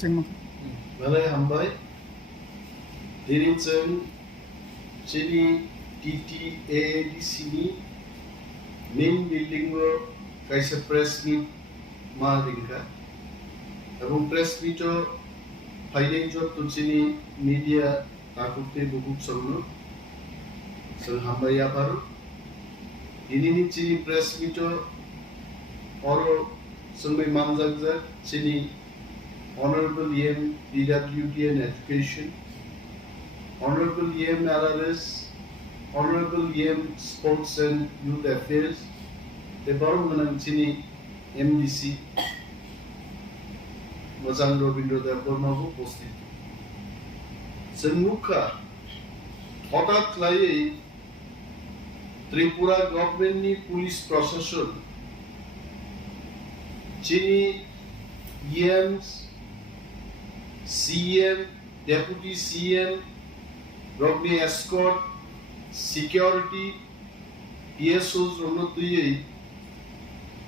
Malay Hambai, Dirinson, Chini, TT, ADC, main building kaisa press meet ma dingka. Abang press meet Friday job to Chini media takutnya buku semua. Sel Hambai apa? Ini Chini press meet Oro Sunday Manzagza Chini Honorable EM DWD and Education, Honorable EM RRS, Honorable EM Sports and Youth Affairs, Debbarma Chini MDC, Mazang Robindro Debbarma posted. Senmuka, Hotat Lai, Tripura government ni police procession, Chini EMs, CEM, Deputy CEM, Rwyawi Escort, Security, PSOs Romotui,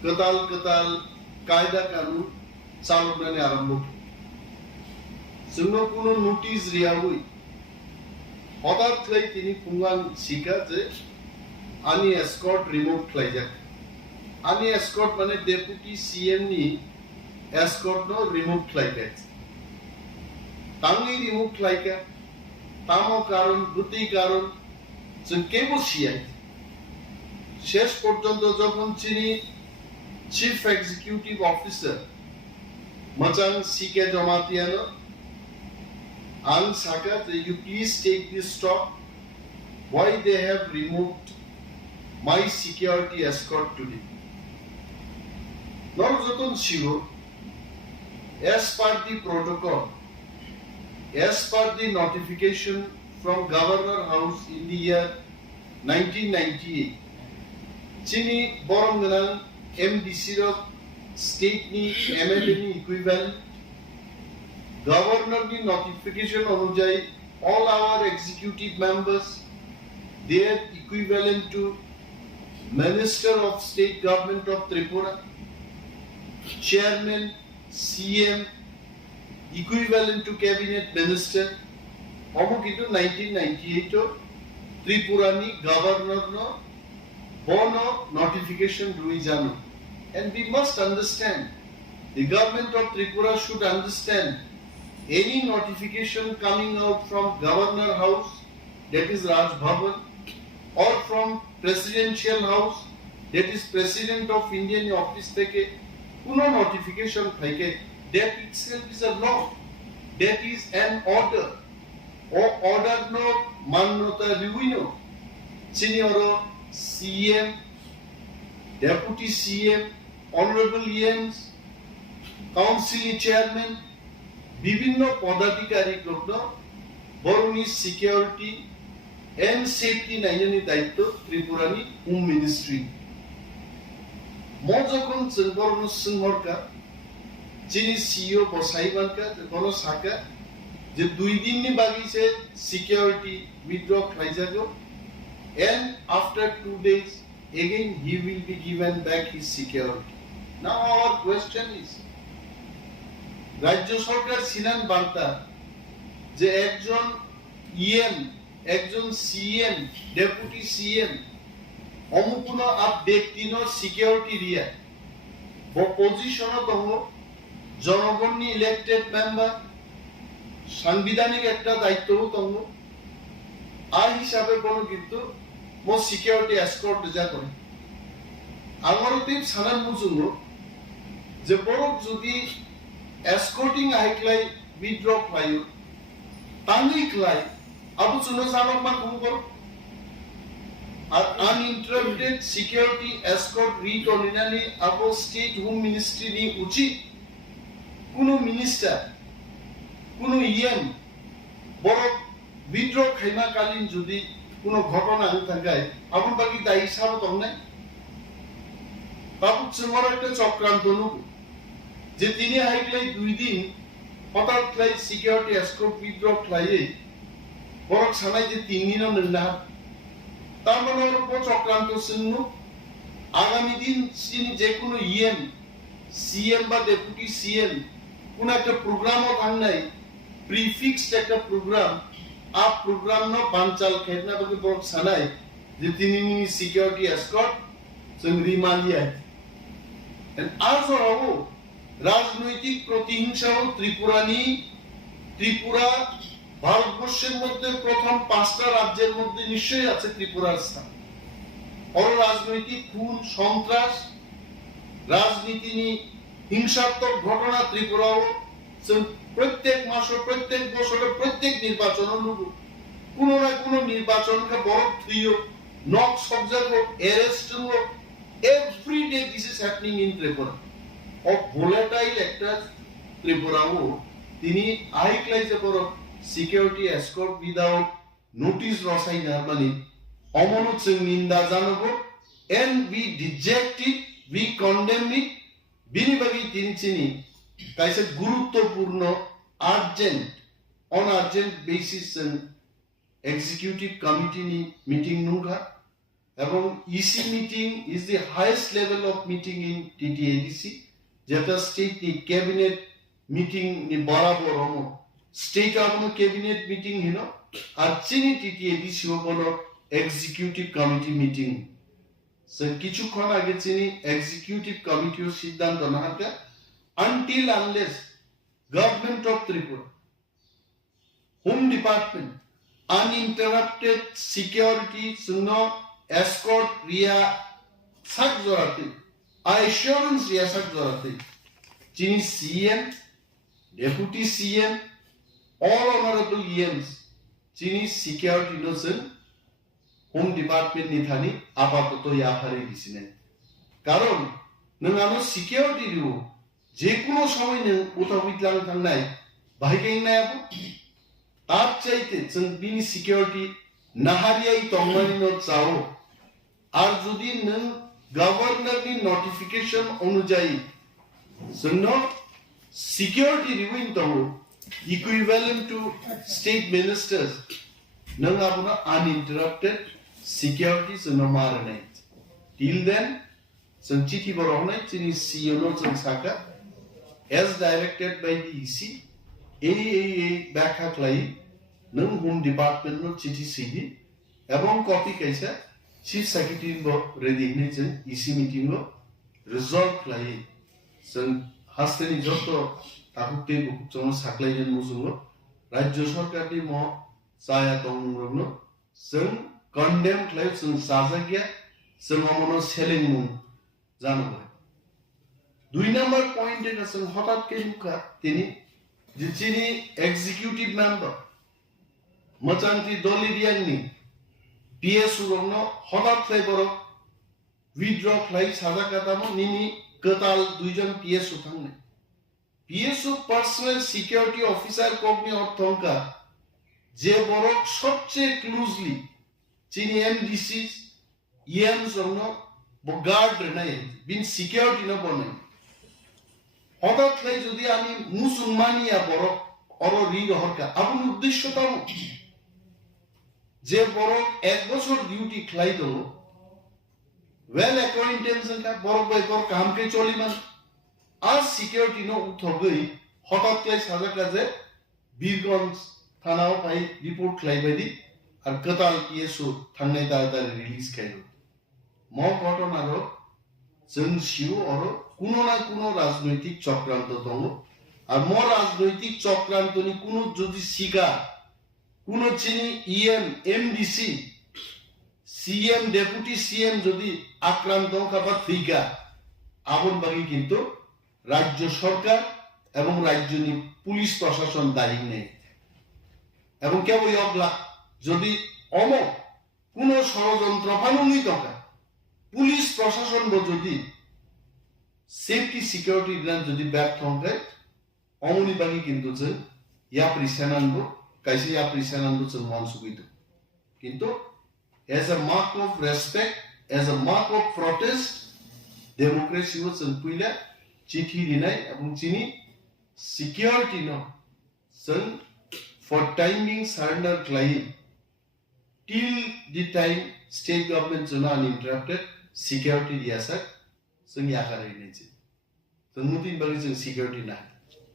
Katal, Kaida Kanu, Salomane Arambo. Sunnokuno notice Rwyawi. Hotat Clay Tini Pungan Sika, Ani Escort remote Clayjack. Ani Escort Mane Deputy CM ni Escort no remote Clayjack. Tangi remote Clayka, Tamo Karon, Buti Karon, Sunkebo Shiai. Shesh Portondo Jokon Chini, Chief Executive Officer, Machang Sike Jomatiano, An Saka, you please take this stock. Why they have removed my security escort today? Not Zoton Shivo, as per the protocol, as per the notification from Governor House in the year 1998, Chini Boronganan MDC of state ni MLA equivalent, Governor ni notification anujai all our executive members, they are equivalent to Minister of State Government of Tripura, Chairman, CM, equivalent to Cabinet Minister. Amok itu 1998 Tripura ni Governor no bono notification Rwyawi. And we must understand, the government of Tripura should understand any notification coming out from Governor House, that is Raj Bhavan, or from Presidential House, that is President of Indian Office Teke, Puno notification Teke, that itself is a law, that is an order. Or order no mannota riwino. Senior CM, Deputy CM, Honorable EMs, Council Chairman, Bibino Podadikari Gopno, Boruni Security and Safety Nayani Daito, Tripurani, Home Ministry. Mozokon Sengorno Sengorka, Chini CEO Bosaibanka, the Kono Saka, the Duidini Bagi said security withdraw Klaizago, and after 2 days, again he will be given back his security. Now our question is, Rajya Sarkar Sinan Banta, যে একজন EM, একজন CM, Deputy CM, অমুকুনো আপ ব্যক্তিনো security রিয়া, পজিশনও তঙ্গ, জনগণনি ইলেক্টেড মেম্বার, সাংবিধানিক একটা দায়িত্বও তঙ্গ, আর হিসাবে কোনো কিন্তু মো সিকিউরিটি এসকর্ট যা করে। আমারও তিন সানান মুজুঙ্গ, যে বড় যদি escorting haiklai withdraw klayo tangi klai abu suno samang ma kumukor আর uninterrupted security escort রিটলিনানি আবো স্টেট হোম মিনিস্ট্রি নি উচিত কোনো মিনিস্টার কোনো ইএম বড় withdraw খাইমা কালীন যদি কোনো ঘটনা থাকায় আপন বাকি দায়ী হিসাব তো নাই বাবু সুমর একটা চক্রান্ত নব যে তিনি হাইক্লাই 2 দিন হঠাৎ ক্লাই সিকিউরিটি এসকর্ট উইথড্র ক্লাইয়ে বড় ছানাই যে 3 দিনও না তার মানে ওর উপর চক্রান্ত শুনল আগামী দিন তিনি যে কোনো ইএম সিএম বা ডেপুটি সিএম কোন একটা প্রোগ্রামও থাং নাই প্রিফিক্সড একটা প্রোগ্রাম আ প্রোগ্রাম ন বানচাল খেদনা বকে বক সানাই যে তিনি সিকিউরিটি এসকর্ট जों রিমালিয়া এন্ড আজরাও রাজনৈতিক প্রতিহিংসাও ত্রিপুরা ভারতবর্ষের মধ্যে প্রথম 5টা রাজ্যের মধ্যে নিশ্চয়ই আছে ত্রিপুরার স্থান রাজনৈতিক খুন সন্ত্রাস রাজনীতি নি হিংসাত্মক ঘটনা ত্রিপুরাও প্রত্যেক মাসে প্রত্যেক বছরে প্রত্যেক নির্বাচন কোন না কোন নির্বাচনকে বড় থুইও নক সবজাগো অ্যারেস্ট হো every day this is happening in Tripura of volatile একটা ত্রিপুরাও তিনি আই ক্লাইজে বড় সিকিউরিটি এসকর্ট উইদাউট নোটিস রসাই না মানে অমনত जों নিন্দা জানাবো and we reject it we condemn it বিনি বাগি তিনচিনি কাইসে গুরুত্বপূর্ণ urgent on urgent basis executive committee নি মিটিং নুখা এবং EC meeting is the highest level of meeting in TTADC যেটা স্টেট নি ক্যাবিনেট মিটিং নি বরাবর হমো স্টেট আপনো ক্যাবিনেট মিটিং হিনো আর চিনি টিটিএডিসি হলো এক্সিকিউটিভ কমিটি মিটিং কিছুক্ষণ আগে চিনি এক্সিকিউটিভ কমিটির সিদ্ধান্ত না হাতে until unless government of Tripura Home Department uninterrupted security suno escort ria sak jorate assurance ria sak jorate chini CEM deputy CEM all honorable EMs chini security notion Home Department ni thani apatot yafari disine karon nang ano security ru যে কোনো সময় নং কোথাও বিতলাং থাংনাই বাহিকেই নায়াবো তার চাইতে जों বিনি security নাহারিয়াই তংমানি ন চাও আর যদি নং গভর্নরনি নোটিফিকেশন অনুযায়ী जोंनो সিকিউরিটি রিউইন তং ইকুইভ্যালেন্ট টু স্টেট মিনিস্টার্স নং আপনা আনইন্টারাপ্টেড সিকিউরিটি जोंनो মারনাই টিল দেন जों চিঠি বরহনাই চিনি সিও নো जों সাকা as directed by the EC ব্যাখ্যা ক্লাই নং হোম ডিপার্টমেন্ট নো চিঠি সিডি এবং কপি কাইসা চিফ সেক্রেটারি ব রেডি নে जों ইসি মিটিং ও রিজলভ ক্লাই जों হাস্তেনি যত তাকুতে বুকচন সাকলাইন মুজুং রাজ্য সরকারনি ম সায়া তংরনো जों কন্ডেম ক্লাই जों সাজাগিয়া जों মনো সেলিং মুং জানো 2 নাম্বার পয়েন্ট এর আছে হঠাৎ কে মুখা তিনি যে চিনি এক্সিকিউটিভ মেম্বার মচান্তি দলি রিয়াংনি PSO রংন হঠাৎ লাই বড় উইথড্র লাই সাজা কাটামো নিনি কতাল দুইজন PSO থাংনে PSO পার্সোনাল সিকিউরিটি অফিসার কগনি অর্থংকা যে বড় সবচেয়ে ক্লোজলি চিনি MDC EM রংন বগার্ড নাই বিন সিকিউরিটি ন বনাই হঠাৎ লাই যদি আমি মুসলমানিয়া বড় অর রি রহরকা আপন উদ্দেশ্যটাও যে বড় 1 বছর ডিউটি খ্লাই দল ওয়েল অ্যাকোয়াইন্টেন্স কা বড় বই বড় কাম কে চলিমান আর সিকিউরিটি ন উঠগই হঠাৎ লাই সাজা কাজে বীরগঞ্জ থানাও পাই রিপোর্ট খ্লাই বাইদি আর কতাল PSO থাংনাই তাড়াতাড়ি রিলিজ খাইলো ম ঘটনার जों सिउ और কোনো না কোনো রাজনৈতিক চক্রান্ত দল আর ম রাজনৈতিক চক্রান্তনি কোনো যদি সিগা কোনো চিনি EM MDC CEM deputy CEM যদি আক্রান্ত বা থিগা আপন বাকি কিন্তু রাজ্য সরকার এবং রাজ্যনি পুলিশ প্রশাসন দায়ী নেই এবং কেবল অগলা যদি অম কোনো ষড়যন্ত্র ফানুনি দরকার পুলিশ প্রশাসন যদি সেফটি সিকিউরিটি গ্রান যদি ব্যর্থ হয় অমনি বাকি কিন্তু যে ইয়াপ্রি সেনান্দ কাইসে ইয়াপ্রি সেনান্দ যে মনসুবিত কিন্তু as a mark of respect as a mark of protest democracy was puila চিঠি দিনাই এবং চিনি সিকিউরিটি ন সন for time being surrender claim till the time state government is uninterrupted security yasak जों याखारै नेचे जों मुतिन बागै जों सिकिउरिटी ना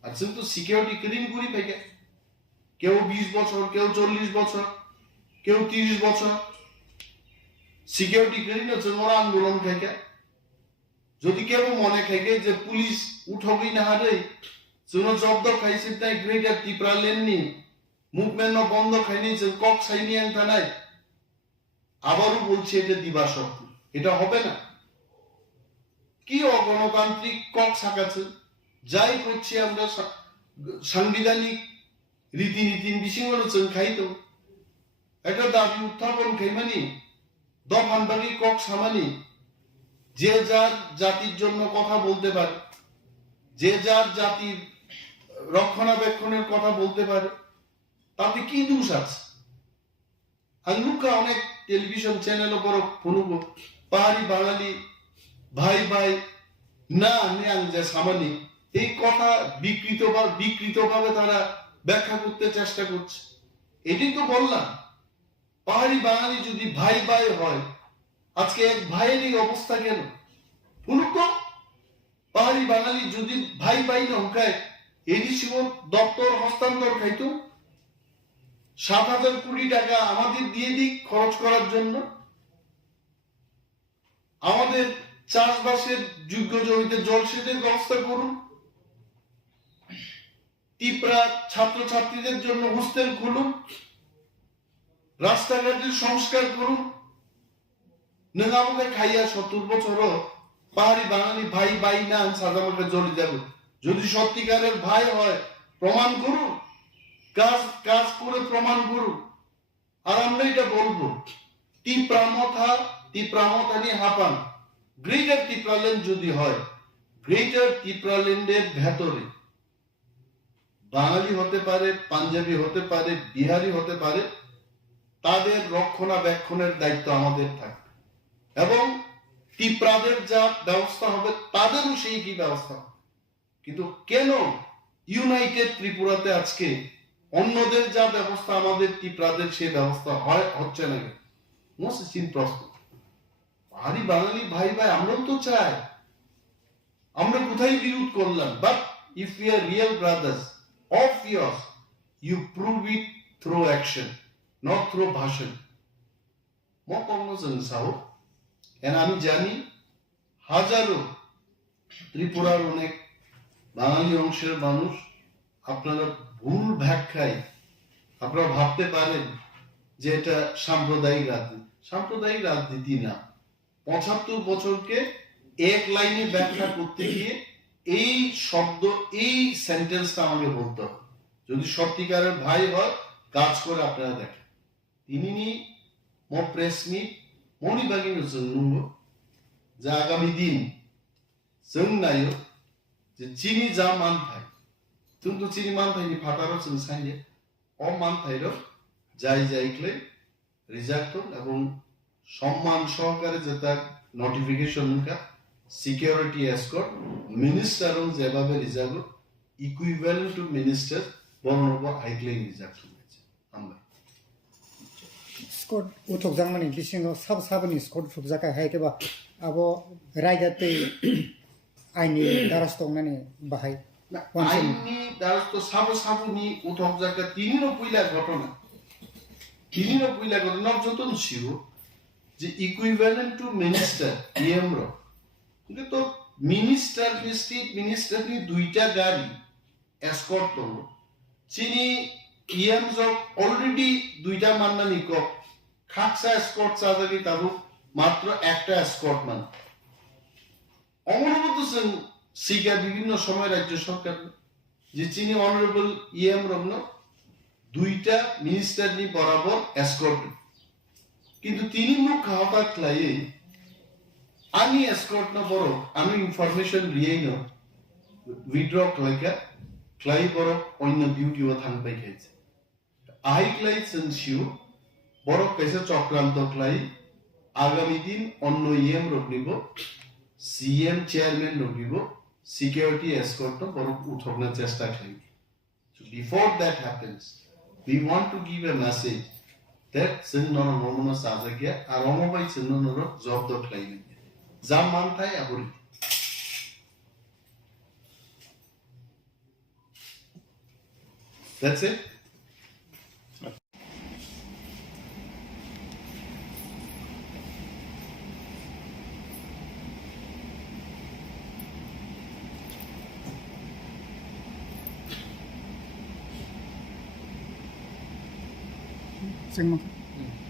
আর কিন্তু সিকিউরিটি ক্লিন করি থেকে কেউ 20 বছর কেউ 40 বছর কেউ 30 বছর সিকিউরিটি ক্লিন হচ্ছে মোরা আন্দোলন থেকে যদি কেউ মনে থাকে যে পুলিশ উঠবই না হারে যেন জব্দ খাইছে তাই গ্রেটার ত্রিপুরা লেননি মুভমেন্ট বন্ধ খাইনি যে কক সাইনি আনতা নাই আবারও বলছি এটা দিবা শক্তি এটা হবে না কি অগণতান্ত্রিক কক সাকাছে যাই করছি আমরা সাংবিধানিক রীতিনীতির বিষয় হচ্ছে খাইতো একটা দাবি উত্থাপন খাইমানি দফানবাগি কক সামানি যে যার জাতির জন্য কথা বলতে পারে যে যার জাতির রক্ষণাবেক্ষণের কথা বলতে পারে তাতে কি দোষ আছে আর লুকা অনেক টেলিভিশন চ্যানেল উপর ফুনুব পাহাড়ি বাঙালি ভাই ভাই না নিয়াং যে সামানি এই কথা বিকৃতভাবে তারা ব্যাখ্যা করতে চেষ্টা করছে এটাই তো বললাম পাহাড়ি বাঙালি যদি ভাই ভাই হয় আজকে এক ভাইয়ের এই অবস্থা কেন ফুনুক পাহাড়ি বাঙালি যদি ভাই ভাই নৌকায় এডিসি দপ্তর হস্তান্তর খাইতো 7,000 কোটি টাকা আমাদের দিয়ে দিক খরচ করার জন্য আমাদের চাষবাসের যোগ্য জমিতে জলসেচের ব্যবস্থা করুন ত্রিপুরা ছাত্রছাত্রীদের জন্য হোস্টেল খুলুন রাস্তাঘাটের সংস্কার করুন আমাকে খাইয়া 70 বছরও পাহাড়ি বাঙালি ভাই ভাই না সাজামাকে জড়িয়ে যাবে যদি সত্যিকারের ভাই হয় প্রমাণ করুন কাজ করে প্রমাণ করুন আর আমরা এটা বলবো ত্রিপ্রামথা নিয়ে হাঁপান গ্রেটার ত্রিপুরাল্যান্ড যদি হয় গ্রেটার ত্রিপুরাল্যান্ডের ভেতরে বাঙালি হতে পারে পাঞ্জাবি হতে পারে বিহারি হতে পারে তাদের রক্ষণাবেক্ষণের দায়িত্ব আমাদের থাকবে এবং ত্রিপুরাদের যা ব্যবস্থা হবে তাদেরও সেই কি ব্যবস্থা হবে কিন্তু কেন ইউনাইটেড ত্রিপুরাতে আজকে অন্যদের যা ব্যবস্থা আমাদের ত্রিপুরাদের সেই ব্যবস্থা হচ্ছে না মসৃণ প্রশ্ন পাহাড়ি বাঙালি ভাই ভাই আমরাও তো চাই আমরা কোথায় বিরোধ করলাম but if you are real brothers of years you prove it through action not through ভাষণ মত অন্যজন সাহ আমি জানি হাজারো ত্রিপুরার অনেক বাঙালি অংশের মানুষ আপনারা ভুল ব্যাখ্যায় আপনারা ভাবতে পারেন যে এটা সাম্প্রদায়িক রাজনীতি না 75 বছরকে এক লাইনে ব্যাখ্যা করতে গিয়ে এই শব্দ এই সেন্টেন্সটা আমাকে বলতে হবে যদি সত্যিকারের ভাই হয় কাজ করে আপনারা দেখেন তিনি প্রেস মিট মনিবাগিনো জন্য যে আগামী দিন जों नायो যে চিনি যা মান থাই কিন্তু চিনি মান থাইনি ফাটারও जों সাইনে অ মান থাইরো যাই যাইক্লে রিজাক্ট এবং সম্মান সহকারে যেটা নোটিফিকেশন কা সিকিউরিটি এসকর্ট মিনিস্টারও যেভাবে রিজার্ভ ইকুইভ্যালেন্ট টু মিনিস্টার বর্ণব আইক্লে রিজাক্ট হয়েছে আমরা Escort utok jangmani bisingo sabni escort fubjaka haikeba abo raigate aini daras tongnani bahai আইনি দারস্ত সাবনি উঠক জায়গা তিনিরও পইলা ঘটনা যতন ছিল যে ইকুইভ্যালেন্ট টু মিনিস্টার ইএম র কিন্তু তো মিনিস্টার স্টেট মিনিস্টার নি দুইটা গাড়ি এসকর্ট তো চিনি ইএম জ অলরেডি দুইটা মান্নানি ক খাকসা এসকর্ট চাদাকি তাবু মাত্র একটা এসকর্ট মান অমরবত সিং সিগা বিভিন্ন সময় রাজ্য সরকার যে চিনি অনারেবল ইএম রমন দুইটা মিনিস্টার নি বরাবর এসকর্ট কিন্তু তিনি মুখ হঠাৎ লাই আমি এসকর্ট না বড় আমি ইনফরমেশন রিয়েই না উইথড্র ক্লাই বড় অন্য ডিউটিও থাকবাই খাইছে আই ক্লাই সেন্সিও বড় কেসে চক্রান্ত ক্লাই আগামী দিন অন্য ইএম রকনিব CEM চেয়ারম্যান রকনিব সিকিউরিটি এসকর্ট বড় উঠোকনার চেষ্টা খাই so before that happens we want to give a message that sin no no sajagya aromo bai sin no job dot claim jam man thai aburi That's it.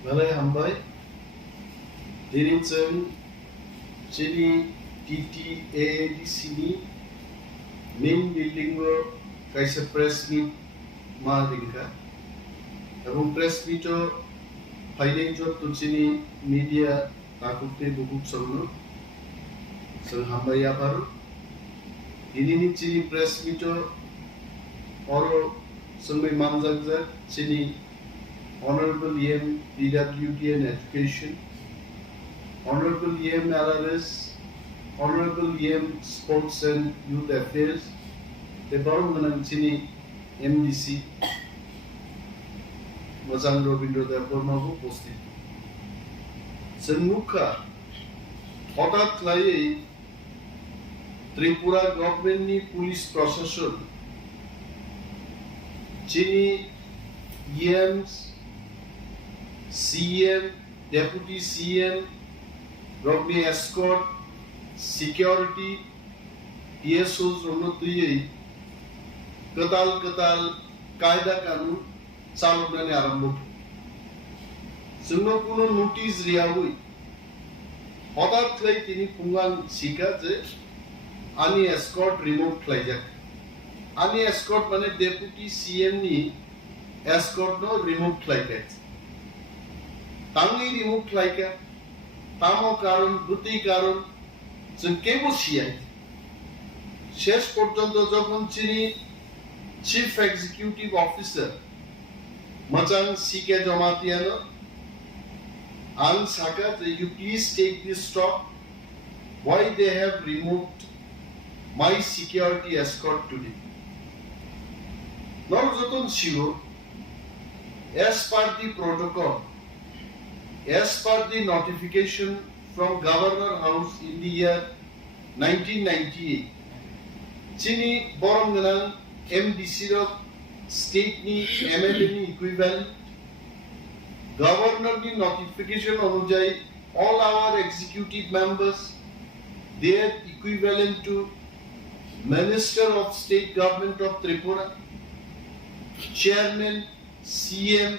Malay hambai, diri chen, chini TT ADC ni main building go kaisa press meet ma ringka, এবং press meet o filing jo tu chini media takute bukuk somno, so hambai aparu, ini ni chini press meet o oro sampai manjak chini Honorable EM PWD and Education, Honorable EM RRS, Honorable EM Sports and Youth Affairs, Debbarma chini MDC, Mazang Robindro Debbarma ko posted. Senmuka, hotat lai Tripura government ni police procession, chini EMs, CEM, Deputy CEM, Rwyawi Escort, Security, PSOs Rosawi, Katal Kaida Kanun, Salonane Arambo. Sungno kuno notice Rwyawi. Hotat lai tini pungan sika je Ani Escort remote klaijak. Ani Escort mane Deputy CEM ni Escort no remote klaijak. Tangi remote klaika, tamo karon, buti karon, जों केबो सियाय शेष पर्यन्त যখন চিনি chief executive officer মচাং সিকে জমাতিয়ানো আন সাকা যে you please take this stop why they have removed my security escort today নর যতন ছিল as per the protocol as per the notification from Governor House in the year 1998. Chini Boronganan MDC of state ni MLA ni equivalent. Governor ni notification anujai all our executive members they are equivalent to Minister of State Government of Tripura, Chairman, CEM,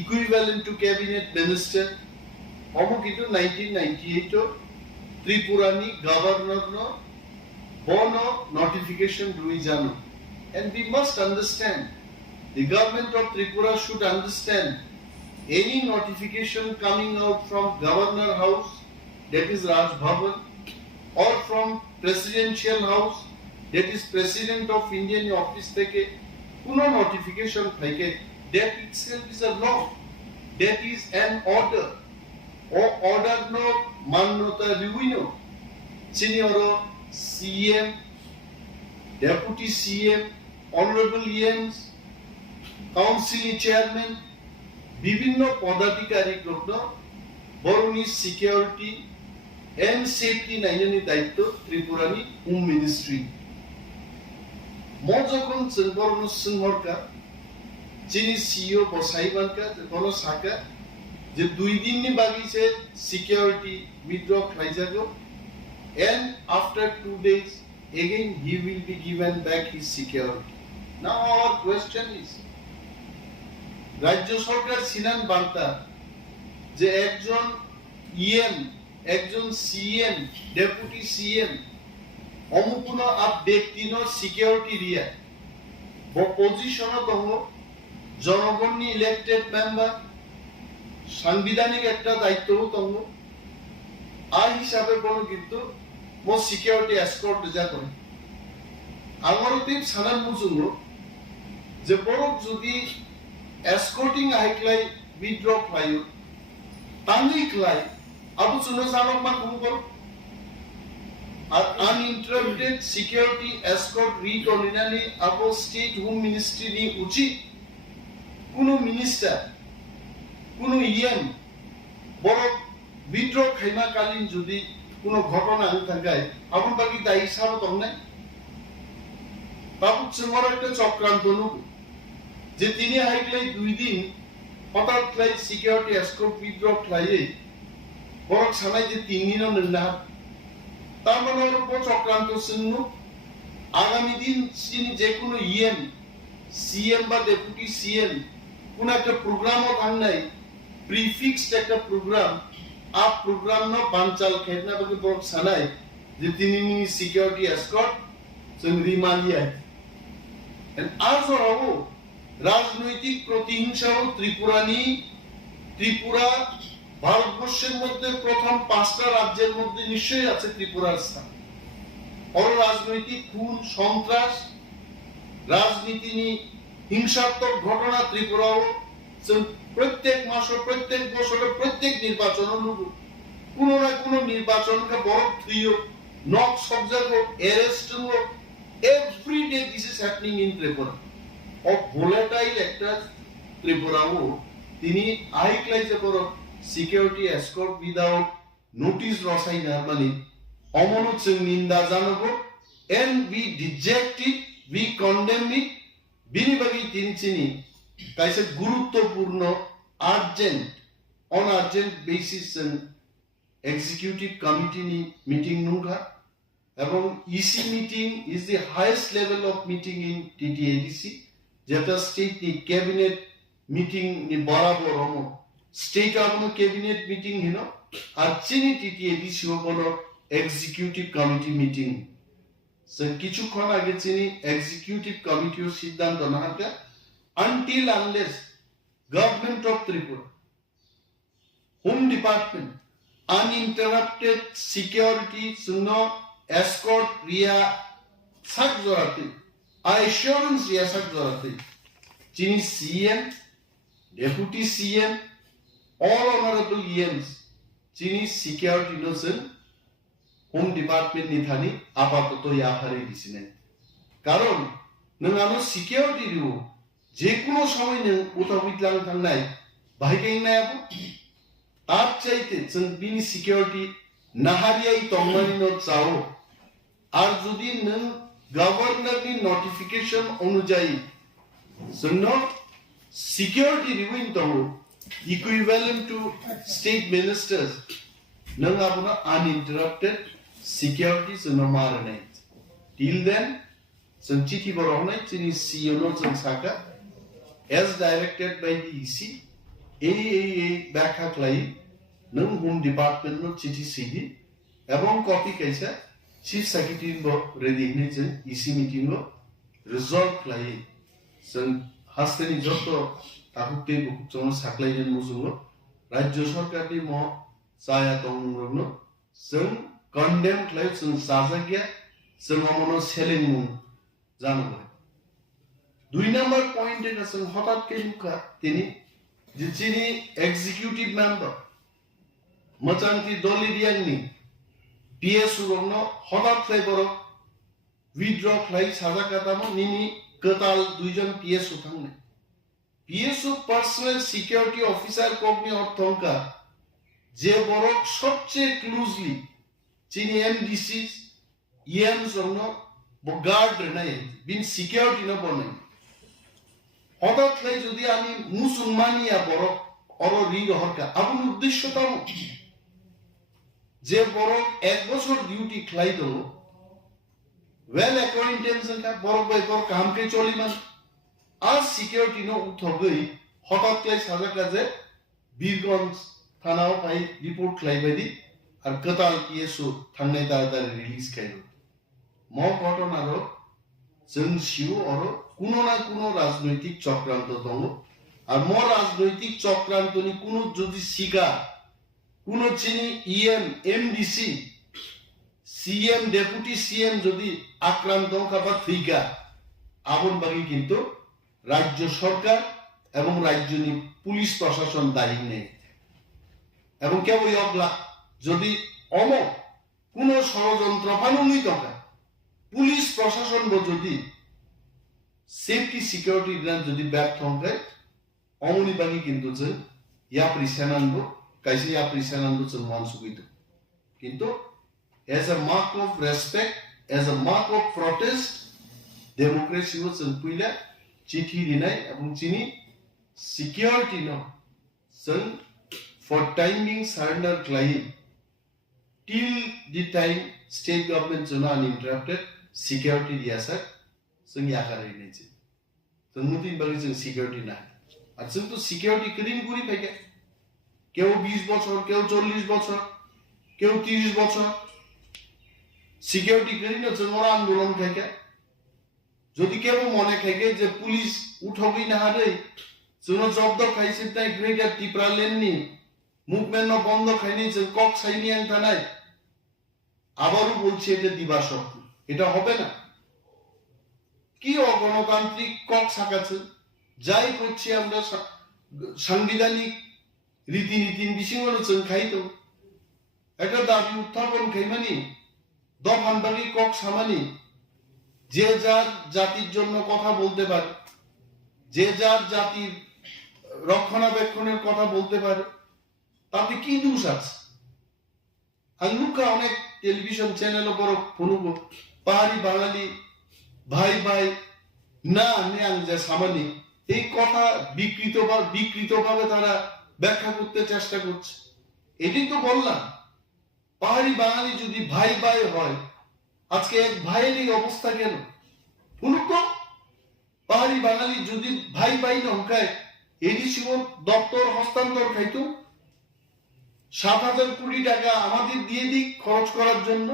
equivalent to Cabinet Minister. Almost into 1998, Tripura ni governor no bono notification Rwyawi, and we must understand the government of Tripura should understand any notification coming out from Governor House, that is Raj Bhavan, or from Presidential House, that is President of Indian Office theke, kuno notification theke, that itself is a law, that is an order. O order no mannota riwino senior CEM, Deputy CEM, Honorable EMs, Council Chairman, বিভিন্ন পদাধিকারী লোক বরুণী security and safety নাইনি দায়িত্ব ত্রিপুরানি home ministry মজকন Varun সিংহরকা যিনি CEO বসাইবানকা কোন শাখা যে 2 দিন নি বাগিছে security withdraw খাইজাগো and after 2 days again he will be given back his security. Now our question is রাজ্য সরকার সিনান বার্তা যে একজন ইএম একজন সিএম ডেপুটি সিএম অমুকুন আপ ব্যক্তিনো সিকিউরিটি রিয়া পজিশন তঙ্গ জনগণ নি ইলেক্টেড মেম্বার সাংবিধানিক একটা দায়িত্ব তঙ্গ আর হিসাবে কোন কিন্তু মো সিকিউরিটি এসকর্ট যা করে আমার টিপ সানান মুজুঙ্গ যে বড় যদি এসকর্টিং আইক্লাই উইথড্র ফ্লাইও তাঙ্গি ক্লাই আবু সুনো সানক মা কুম কর আর আনইন্টারাপ্টেড সিকিউরিটি এসকর্ট রিট অলিনানি আবু স্টেট হোম মিনিস্ট্রি নি উচিত কোন মিনিস্টার কোন ইএম বড় উইথড্র খাইমা কালীন যদি কোন ঘটনা থাকায় আপন বাকি দায়ী হিসাব তো নাই বাবু সিংহর একটা চক্রান্ত নু যে তিনি হাইক্লাই 2 দিন হঠাৎ ক্লাই সিকিউরিটি এসকর্ট উইথড্র ক্লাইয়ে বড় সানাই যে 3 দিনও না তার মানে ওর উপর চক্রান্ত সিংহ আগামী দিন তিনি যে কোনো ইএম সিএম বা ডেপুটি সিএম কোন একটা প্রোগ্রামও থাক নাই প্রিফিক্সড একটা প্রোগ্রাম আপ প্রোগ্রাম ন বানচাল খেটনা বকে বড় সানাই যে তিনি সিকিউরিটি এসকর্ট जों রিমালিয়া এন্ড আজরাও রাজনৈতিক প্রতিহিংসাও ত্রিপুরা ভারতবর্ষের মধ্যে প্রথম 5টা রাজ্যের মধ্যে নিশ্চয়ই আছে ত্রিপুরার স্থান রাজনৈতিক খুন সন্ত্রাস রাজনীতি নি হিংসাত্মক ঘটনা ত্রিপুরাও প্রত্যেক মাসে প্রত্যেক বছরে প্রত্যেক নির্বাচন কোনো না কোনো নির্বাচনকে বড় থুইও নক সবজাগ arrest every day this is happening in Tripura of volatile actor Tripurao তিনি আইক্লাই যে বড় security escort without notice Rosawi normally অমনত जों নিন্দা জানাবো and we reject it we condemn it বিনি বাগি তিনচিনি কাইসে গুরুত্বপূর্ণ urgent on urgent basis executive committee নি মিটিং নুখা এবং EC meeting is the highest level of meeting in TTADC যেটা স্টেট নি ক্যাবিনেট মিটিং নি বরাবর হম স্টেট অফ ক্যাবিনেট মিটিং হিন আর চিনি টিটিএডিসি হলো এক্সিকিউটিভ কমিটি মিটিং কিছুক্ষণ আগে চিনি এক্সিকিউটিভ কমিটির সিদ্ধান্ত না হাতে until unless government of Tripura home department uninterrupted security suno escort ria sak jorate assurance ria sak jorate chini CEM deputy CEM all honorable EMs chini security nosen home department ni thani apatot yafare disine karon nangano security ru যে কোনো সময় নং কোথাও বিতলাং থাকনাই বাহিকাই না আবো তার চাইতে जों বিনি সিকিউরিটি নাহারিয়াই তংমানি ন চাও আর যদি নং গভর্নরনি নোটিফিকেশন অনুযায়ী जोंनो সিকিউরিটি রিউইন তংও ইকুইভ্যালেন্ট টু স্টেট মিনিস্টার্স নং আবনা আনইন্টারাপ্টেড সিকিউরিটি जोंनो মারনাই টিল দেন जों চিঠি বরহনাই চিনি সিও নো जों সাকা as directed by the EC এই ব্যাখ্যা ক্লাই নং হোম ডিপার্টমেন্ট নো চিঠি সিডি এবং কপি কাইসা চিফ সেক্রেটারি ব রেডি নে जों EC মিটিং ও রিজলভ ক্লাই जों হাসতেনি যত তাহুতে বুকচন সাকলাইন মুজুল রাজ্য সরকারনি ম সায়া তংরগ্ন जों কন্ডেম ক্লাই जों সাজাগিয়া जों আমনো সেলিং জানো 2 নাম্বার পয়েন্ট এর কাছে হঠাৎ কে মুখা তিনি যে যিনি এক্সিকিউটিভ মেম্বার মচান্তি দলি রিয়াংনি PSO রংনো হঠাৎ ফ্লাই বড় উইথড্র ফ্লাই সাজা কাটামো নিনি কতাল দুইজন PSO থাকনে PSO পার্সোনাল সিকিউরিটি অফিসার কোগনি অর্থঙ্কা যে বড় সবচেয়ে ক্লোজলি যিনি MDC EM রংনো গার্ড নাই বিন সিকিউরিটি না বনে হঠাৎ লাই যদি আমি মুসলমানিয়া বড় অর রি হরকা আপন উদ্দেশ্যটা যে বড় 1 বছর ডিউটি ক্লাই দল ওয়েল অ্যাকোয়াইন্টেন্স কা বড় বাই বড় কাম কে চলি মান আর সিকিউরিটি নো উঠগই হঠাৎ লাই সাজা কাজে বীরগঞ্জ থানাও পাই রিপোর্ট ক্লাই বাইদি আর কতাল PSO থাংনাই তাড়াতাড়ি রিলিজ খাইলো ম ঘটনারও जों सिउ और কোনো না কোনো রাজনৈতিক চক্রান্ত দङ আর ম রাজনৈতিক চক্রান্তনি কোনো যদি সিগা কোনো চিনি EM MDC CM deputy CM যদি আক্রান্ত বা থিগা আবন বাকি কিন্তু রাজ্য সরকার এবং রাজ্যনি পুলিশ প্রশাসন দায়ী নেই এবং কেবল অগলা যদি অম কোনো ষড়যন্ত্র পানুনি দকা পুলিশ প্রশাসন যদি সেফটি সিকিউরিটি গ্রান যদি ব্যর্থ হয় অমনি বাকি কিন্তু যে ইয়াপ্রি সেনান্দ কাইসে ইয়াপ্রি সেনান্দ যে মানসুকিত কিন্তু as a mark of respect as a mark of protest democracy was in puila चिठी दिनाय এবং চিনি सिक्योरिटी न जों for time being surrender claim till the time state government जों uninterrupted security दियासा जों याखारै नेजे जों मुतिन बागै जों security না আর जों তো security করিন গুরি ফাইকে কেউ 20 বছর কেউ 40 বছর কেউ 30 বছর সিকিউরিটি করি না জনরা আন্দোলন খাইকে যদি কেউ মনে থাকে যে পুলিশ উঠবই না হারে जों जब्द खाइसे ताई ग्रेटर ত্রিপুরা লেননি মুভমেন্ট বন্ধ খাইনি যে কক সাইনি আন থানায় আবারও বলছি এটা দিবাসক এটা হবে না কি অগণতান্ত্রিক কক সাকাছে যাই করছি আমরা সাংবিধানিক রীতিনীতি বিশিঙ্গল जों খাইতো এটা দাবি উত্থাপন খাইমানি দফানবাগি কক সামানি যে যার জাতির জন্য কথা বলতে পারে যে যার জাতির রক্ষণাবেক্ষণের কথা বলতে পারে তাতে কি দোষ আছে আর লুকা অনেক টেলিভিশন চ্যানেল উপর ফোনুব পাহাড়ি বাঙালি ভাই ভাই না নেয়াং যে সামানি এই কথা বিকৃতভাবে তারা ব্যাখ্যা করতে চেষ্টা করছে এটাই তো বললাম পাহাড়ি বাঙালি যদি ভাই ভাই হয় আজকে এক ভাইয়ের এই অবস্থা কেন ফুনুক পাহাড়ি বাঙালি যদি ভাই ভাই নৌকায় এডিসি দপ্তর হস্তান্তর খাইতো 7,000 কোটি টাকা আমাদের দিয়ে দিক খরচ করার জন্য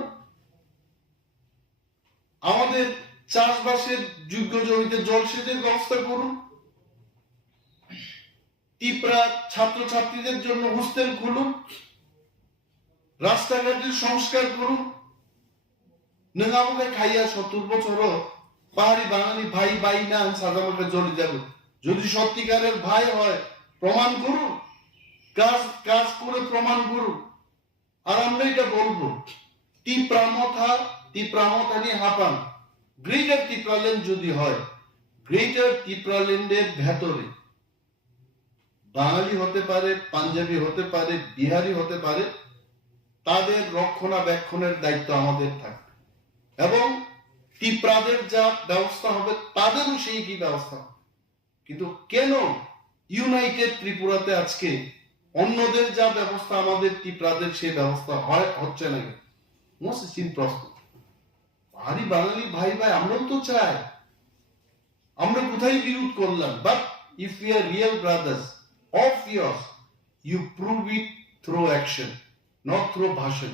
আমাদের চাষবাসের যোগ্য জমিতে জলসেচের ব্যবস্থা করুন ত্রিপুরা ছাত্রছাত্রীদের জন্য হোস্টেল খুলুন রাস্তাঘাটের সংস্কার করুন নঙ্গামকে খাইয়া 70 বছরও পাহাড়ি বাঙালি ভাই ভাই না সাজামাকে জড়ি যাবে যদি সত্যিকারের ভাই হয় প্রমাণ করুন কাজ করে প্রমাণ করুন আর আমরা এটা বলবো ত্রিপ্রামথানি হাপান গ্রেটার ত্রিপুরাল্যান্ড যদি হয় গ্রেটার ত্রিপুরাল্যান্ডের ভেতরে বাঙালি হতে পারে পাঞ্জাবি হতে পারে বিহারি হতে পারে তাদের রক্ষণাবেক্ষণের দায়িত্ব আমাদের থাকবে এবং ত্রিপুরাদের যা ব্যবস্থা হবে তাদেরও সেই কি ব্যবস্থা কিন্তু কেন ইউনাইটেড ত্রিপুরাতে আজকে অন্যদের যা ব্যবস্থা আমাদের ত্রিপুরাদের সেই ব্যবস্থা হচ্ছে না মসৃণ প্রশ্ন পাহাড়ি বাঙালি ভাই ভাই আমরাও তো চাই আমরা কোথায় বিরোধ করলাম but if you are real brothers of years you prove it through action not through ভাষণ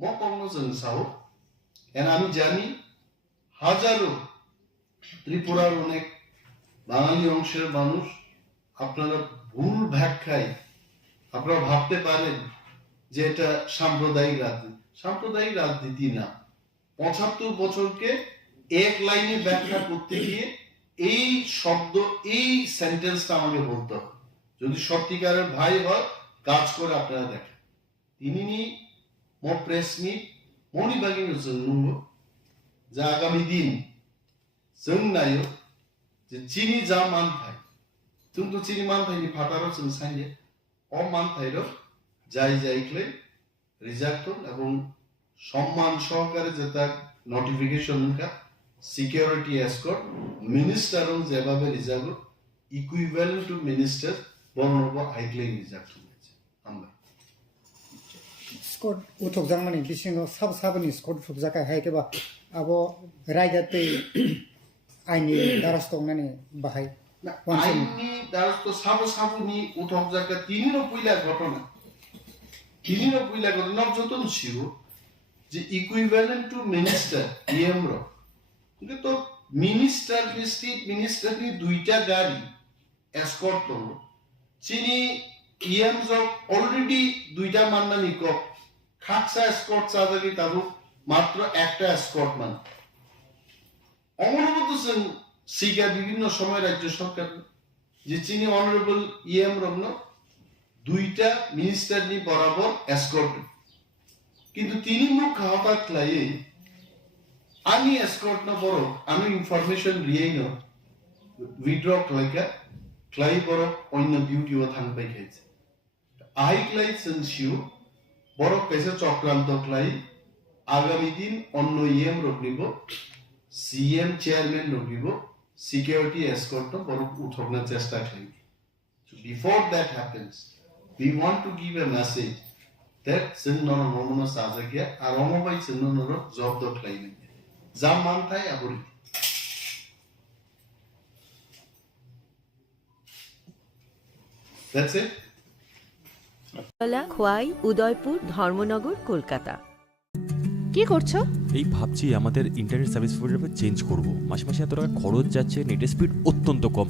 মত অন্য সাহ আমি জানি হাজারো ত্রিপুরার অনেক বাঙালি অংশের মানুষ আপনারা ভুল ব্যাখ্যায় আপনারা ভাবতে পারেন যে এটা সাম্প্রদায়িক রাজনীতি না 75 বছরকে এক লাইনে ব্যাখ্যা করতে গিয়ে এই শব্দ এই সেন্টেন্সটা আমাকে বলতে হবে যদি সত্যিকারের ভাই হয় কাজ করে আপনারা দেখেন তিনি প্রেস মিট মনিবাগিনো जों যে আগামী দিন जों नायो যে চিনি যা মানথাই जों তো চিনি মানথাইনি ফাটারও जों সাইনে মানথাইরও যাইক্লে রিজাক্ট এবং সম্মান সহকারে যেটা নোটিফিকেশন সিকিউরিটি এসকর্ট মিনিস্টারও যেভাবে রিজার্ভ ইকুইভ্যালেন্ট টু মিনিস্টার বর্ণব আইক্লে রিজাক্ট হয়েছে আমরা Escort utok jangmani bisingo sabni escort fukjaka haikeba abo raigate aini darastongmani bahai আইনি দারস্ত সাবনি উঠক জায়গা তিনিরও পইলা ঘটনা নবযতন ছিল যে ইকুইভ্যালেন্ট টু মিনিস্টার ইএম র কিন্তু তো মিনিস্টার স্টেট মিনিস্টার নি দুইটা গাড়ি এসকর্ট করলো চিনি ইএম জব অলরেডি দুইটা মান্নানি ক খাকসা এসকর্ট চাদাকি তাবু মাত্র একটা এসকর্ট মান অমরবত সিগা বিভিন্ন সময় রাজ্য সরকার যে চিনি অনারেবল ইএম রমন দুইটা মিনিস্টার নি বরাবর এসকর্ট কিন্তু তিনি মুখ হঠাৎ লাই আমি এসকর্ট না বড় আমি ইনফরমেশন রিয়াই না উইথড্র ক্লাই বড় অন্য ডিউটিও থাকবে খাইছে আই ক্লাই সেন্সিও বড় কেসে চক্রান্ত ক্লাই আগামী দিন অন্য ইএম রকনিব CEM চেয়ারম্যান রকনিব security escort to boru uthogna chesta kari. So before that happens, we want to give a message that sinnono momono sajagya aromo bai sinnono job do claim. Jam manthai aburi. That's it. Khowai Udaipur Dharmanagar Kolkata. কি করছো? এই ভাবছি আমাদের internet service provider change করব। মাসে মাসে এত টাকা খরচ যাচ্ছে, নেটের স্পিড অত্যন্ত কম,